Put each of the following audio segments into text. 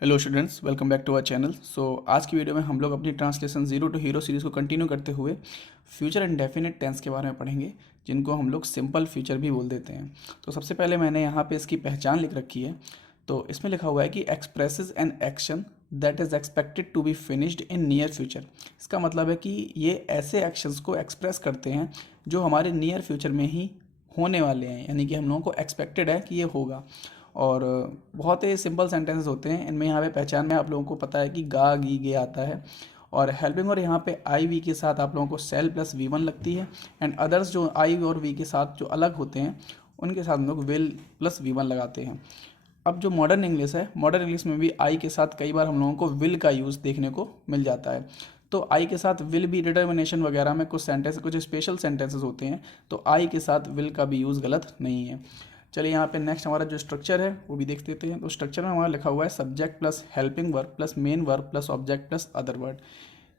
Hello students, welcome back to our channel. आज की video में हम लोग अपनी translation zero to hero series को कंटिन्यू करते हुए फ्यूचर इंडेफिनिट टेंस के बारे में पढ़ेंगे, जिनको हम लोग सिंपल फ्यूचर भी बोल देते हैं। तो सबसे पहले मैंने यहाँ पे इसकी पहचान लिख रखी है। तो इसमें लिखा हुआ है कि expresses an action that is expected to be finished in near future. इसका मतलब है कि ये ऐसे एक्शंस को एक्सप्रेस करते हैं जो हमारे नियर फ्यूचर में ही होने वाले हैं, यानी कि हम लोगों को एक्सपेक्टेड है कि ये होगा। और बहुत ही सिंपल सेंटेंसेस होते हैं इनमें। यहाँ पे पहचान में आप लोगों को पता है कि गा गी गे आता है, और हेल्पिंग और यहाँ पे आई वी के साथ आप लोगों को सेल प्लस वी वन लगती है। एंड अदर्स जो आई और वी के साथ जो अलग होते हैं उनके साथ हम लोग विल प्लस वी वन लगाते हैं। अब जो मॉडर्न इंग्लिश है, मॉडर्न इंग्लिश में भी आई के साथ कई बार हम लोगों को विल का यूज़ देखने को मिल जाता है। तो आई के साथ विल भी डिटर्मिनेशन वगैरह में कुछ सेंटेंस, कुछ स्पेशल सेंटेंसेस होते हैं, तो आई के साथ विल का भी यूज़ गलत नहीं है। चलिए यहाँ पे नेक्स्ट हमारा जो स्ट्रक्चर है वो भी देख देते हैं। तो स्ट्रक्चर में हमारा लिखा हुआ है subject plus helping verb plus main verb plus object plus other word.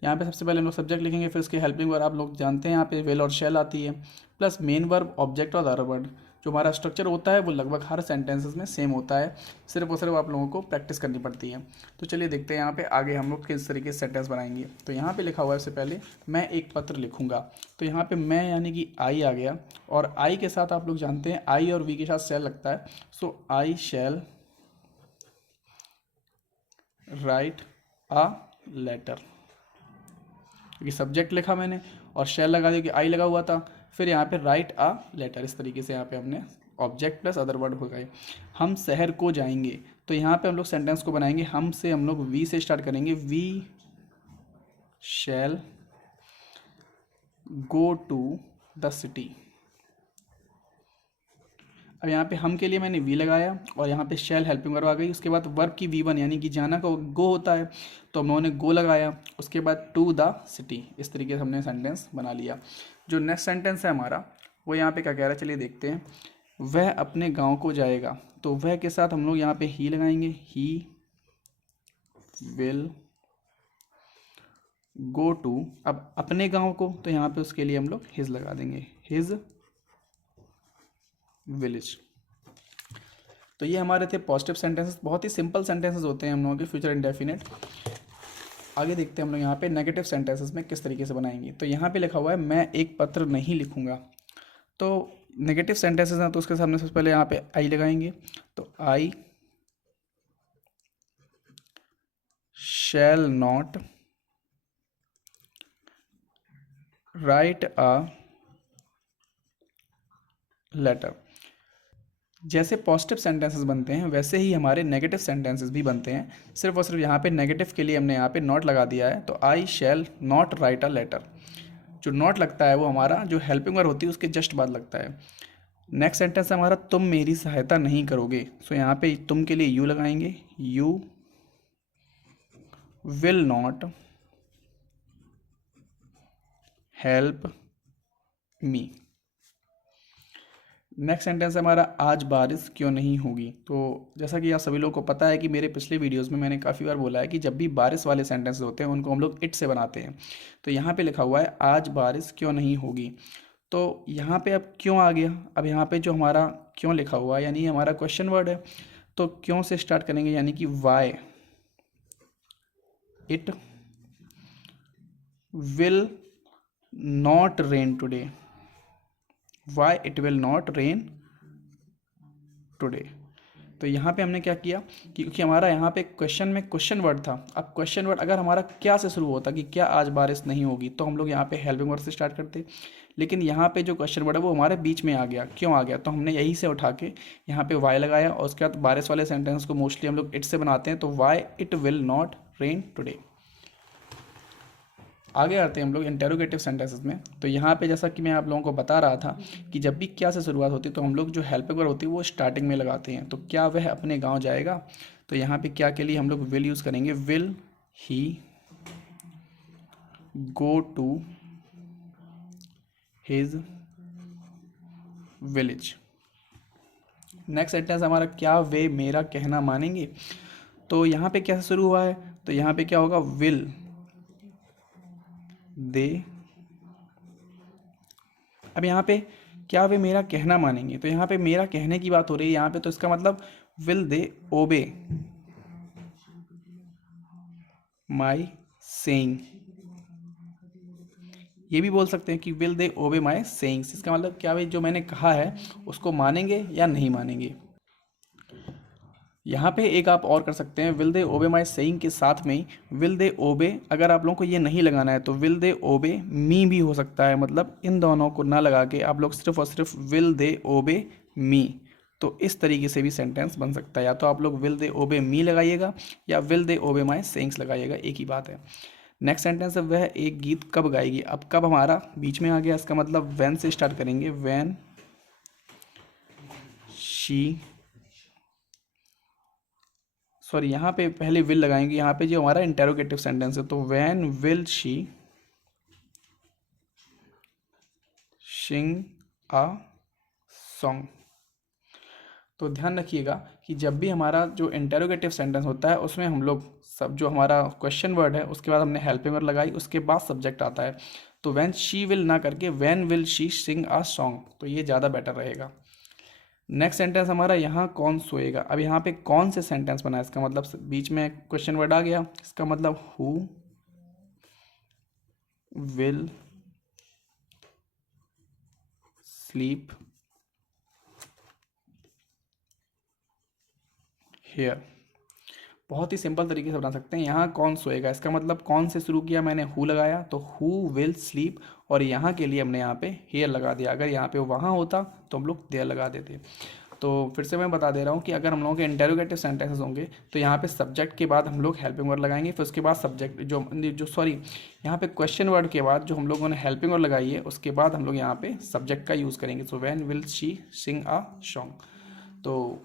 यहाँ पे सबसे पहले हम लोग सब्जेक्ट लिखेंगे, फिर उसके हेल्पिंग वर्ब आप लोग जानते हैं यहाँ पे विल और शेल आती है, प्लस मेन वर्ब ऑब्जेक्ट और अदर वर्ड। जो हमारा स्ट्रक्चर होता है वो लगभग हर सेंटेंसेस में सेम होता है, सिर्फ और सिर्फ आप लोगों को प्रैक्टिस करनी पड़ती है। तो चलिए देखते हैं यहाँ पे आगे हम लोग किस तरीके से सेंटेंस बनाएंगे। तो यहाँ पे लिखा हुआ है सबसे पहले मैं एक पत्र लिखूंगा। तो यहाँ पे मैं यानी कि आई आ गया, और आई के साथ आप लोग जानते हैं आई और वी के साथ शेल लगता है। सो आई शैल राइट अ लेटर, क्योंकि सब्जेक्ट लिखा मैंने और शेल लगा दिया कि आई लगा हुआ था। फिर यहाँ पे राइट अ लेटर, इस तरीके से यहाँ पे हमने ऑब्जेक्ट प्लस अदर वर्ड हो गए। हम शहर को जाएंगे, तो यहाँ पे हम लोग सेंटेंस को बनाएंगे, हम से हम लोग वी से स्टार्ट करेंगे। We shall go to the city. अब यहाँ पे हम के लिए मैंने वी लगाया, और यहाँ पे शेल हेल्पिंग वर्ब आ गई। उसके बाद वर्ब की वी वन यानी कि जाना का गो होता है, तो हम लोगों ने गो लगाया। उसके बाद टू द सिटी, इस तरीके से हमने सेंटेंस बना लिया। जो नेक्स्ट सेंटेंस है हमारा वो यहाँ पे क्या कह रहा है, चलिए देखते हैं। वह अपने गांव को जाएगा, तो वह के साथ हम लोग यहाँ पे ही लगाएंगे। ही विल गो टू, अब अपने गांव को, तो यहाँ पे उसके लिए हम लोग हिज लगा देंगे, हिज विलेज। तो ये हमारे थे पॉजिटिव सेंटेंसेस, बहुत ही सिंपल सेंटेंसेस होते हैं हम लोगों के फ्यूचर इंडेफिनिट। आगे देखते हैं हम लोग यहाँ पे नेगेटिव सेंटेंसेस में किस तरीके से बनाएंगे। तो यहाँ पे लिखा हुआ है मैं एक पत्र नहीं लिखूंगा। तो नेगेटिव सेंटेंसेस हैं, तो उसके सामने सबसे पहले यहाँ पे आई लगाएंगे। तो I shall not write a letter. जैसे पॉजिटिव सेंटेंसेस बनते हैं वैसे ही हमारे नेगेटिव सेंटेंसेस भी बनते हैं, सिर्फ और सिर्फ यहाँ पे नेगेटिव के लिए हमने यहाँ पे नॉट लगा दिया है। तो I shall not write a letter, जो नॉट लगता है वो हमारा जो हेल्पिंग वर्ब होती है उसके जस्ट बाद लगता है। नेक्स्ट सेंटेंस है हमारा तुम मेरी सहायता नहीं करोगे। सो यहाँ पे तुम के लिए यू लगाएंगे। You will not help me. Next sentence है हमारा आज बारिश क्यों नहीं होगी। तो जैसा कि आप सभी लोगों को पता है कि मेरे पिछले वीडियोस में मैंने काफ़ी बार बोला है कि जब भी बारिश वाले सेंटेंस होते हैं उनको हम लोग इट से बनाते हैं। तो यहाँ पे लिखा हुआ है आज बारिश क्यों नहीं होगी। तो यहाँ पे अब क्यों आ गया। अब यहाँ पे जो हमारा क्यों लिखा हुआ है यानी हमारा क्वेश्चन वर्ड है, तो क्यों से स्टार्ट करेंगे, यानी कि why it will not rain today. Why it will not rain today. तो यहाँ पे हमने क्या किया कि क्योंकि हमारा यहाँ पे क्वेश्चन में क्वेश्चन वर्ड था। अब क्वेश्चन वर्ड अगर हमारा क्या से शुरू होता कि क्या आज बारिश नहीं होगी, तो हम लोग यहाँ पे हेल्पिंग वर्ड से स्टार्ट करते। लेकिन यहाँ पे जो क्वेश्चन वर्ड है वो हमारे बीच में आ गया, क्यों आ गया, तो हमने यही से उठा के यहाँ पे वाई लगाया। और उसके बाद बारिश वाले सेंटेंस को मोस्टली हम लोग इट से बनाते हैं, तो why it will not rain today. आगे आते हैं हम लोग इंटेरोगेटिव सेंटेंसेस में। तो यहाँ पे जैसा कि मैं आप लोगों को बता रहा था कि जब भी क्या से शुरुआत होती है तो हम लोग जो हेल्पिंग वर्ब होती है वो स्टार्टिंग में लगाते हैं। तो क्या वह अपने गांव जाएगा, तो यहाँ पे क्या के लिए हम लोग विल यूज़ करेंगे। Will he go to his village. Next sentence हमारा क्या वे मेरा कहना मानेंगे। तो यहाँ पे क्या से शुरू हुआ है, तो यहाँ पे क्या होगा, विल दे। अब यहाँ पे क्या वे मेरा कहना मानेंगे, तो यहाँ पे मेरा कहने की बात हो रही है यहाँ पे, तो इसका मतलब विल दे ओबे माई सेइंग। ये भी बोल सकते हैं कि विल दे ओबे माई सेइंग्स। इसका मतलब क्या भाई, जो मैंने कहा है उसको मानेंगे या नहीं मानेंगे। यहाँ पे एक आप और कर सकते हैं, विल दे ओबे माई सेइंग के साथ में ही विल दे ओबे, अगर आप लोगों को ये नहीं लगाना है तो विल दे ओबे मी भी हो सकता है। मतलब इन दोनों को ना लगा के आप लोग सिर्फ और सिर्फ विल दे ओबे मी, तो इस तरीके से भी सेंटेंस बन सकता है। या तो आप लोग विल दे ओबे मी लगाइएगा या विल दे ओबे माई सेइंग्स लगाइएगा, एक ही बात है। नेक्स्ट सेंटेंस है, वह एक गीत कब गाएगी। अब कब हमारा बीच में आ गया, इसका मतलब वैन से स्टार्ट करेंगे। वैन शी, सॉरी यहाँ पे पहले विल लगाएंगे। यहाँ पे जो हमारा इंटेरोगेटिव सेंटेंस है, तो van will she Singh a song. तो ध्यान रखिएगा कि जब भी हमारा जो इंटेरोगेटिव सेंटेंस होता है उसमें हम लोग सब जो हमारा क्वेश्चन वर्ड है उसके बाद हमने हेल्पिंग वर्ड लगाई, उसके बाद सब्जेक्ट आता है। तो वैन शी विल ना करके van will she Singh a song, तो ये ज़्यादा बेटर रहेगा। नेक्स्ट सेंटेंस हमारा, यहाँ कौन सोएगा। अब यहाँ पे कौन से सेंटेंस बना है, इसका मतलब बीच में क्वेश्चन वर्ड आ गया। इसका मतलब हु विल स्लीप हेयर। बहुत ही सिंपल तरीके से बना सकते हैं। यहाँ कौन सोएगा, इसका मतलब कौन से शुरू किया मैंने, हु लगाया, तो हु विल स्लीप, और यहाँ के लिए हमने यहाँ पे हेयर लगा दिया। अगर यहाँ पे वहाँ होता तो हम लोग देयर लगा देते। तो फिर से मैं बता दे रहा हूँ कि अगर हम लोगों के इंटेरोगेटिव सेंटेंसेस होंगे तो यहाँ पे सब्जेक्ट के बाद हम लोग हेल्पिंग वर्ड लगाएंगे, फिर उसके बाद सब्जेक्ट जो सॉरी यहाँ पे क्वेश्चन वर्ड के बाद जो हम लोगों ने हेल्पिंग वर्ड लगाई है उसके बाद हम लोग यहाँ पे सब्जेक्ट का यूज़ करेंगे। So when will she Singh a song. तो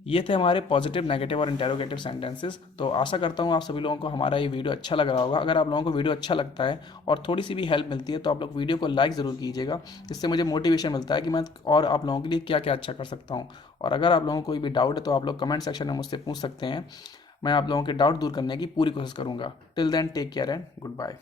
ये थे हमारे पॉजिटिव, नेगेटिव और इंटेरोगेटिव सेंटेंसेस। तो आशा करता हूँ आप सभी लोगों को हमारा ये वीडियो अच्छा लग रहा होगा। अगर आप लोगों को वीडियो अच्छा लगता है और थोड़ी सी भी हेल्प मिलती है तो आप लोग वीडियो को लाइक ज़रूर कीजिएगा, जिससे मुझे मोटिवेशन मिलता है कि मैं और आप लोगों के लिए क्या क्या अच्छा कर सकता हूँ। और अगर आप लोगों को कोई भी डाउट है तो आप लोग कमेंट सेक्शन में मुझसे पूछ सकते हैं। मैं आप लोगों के डाउट दूर करने की पूरी कोशिश करूँगा। Till then take care and good bye.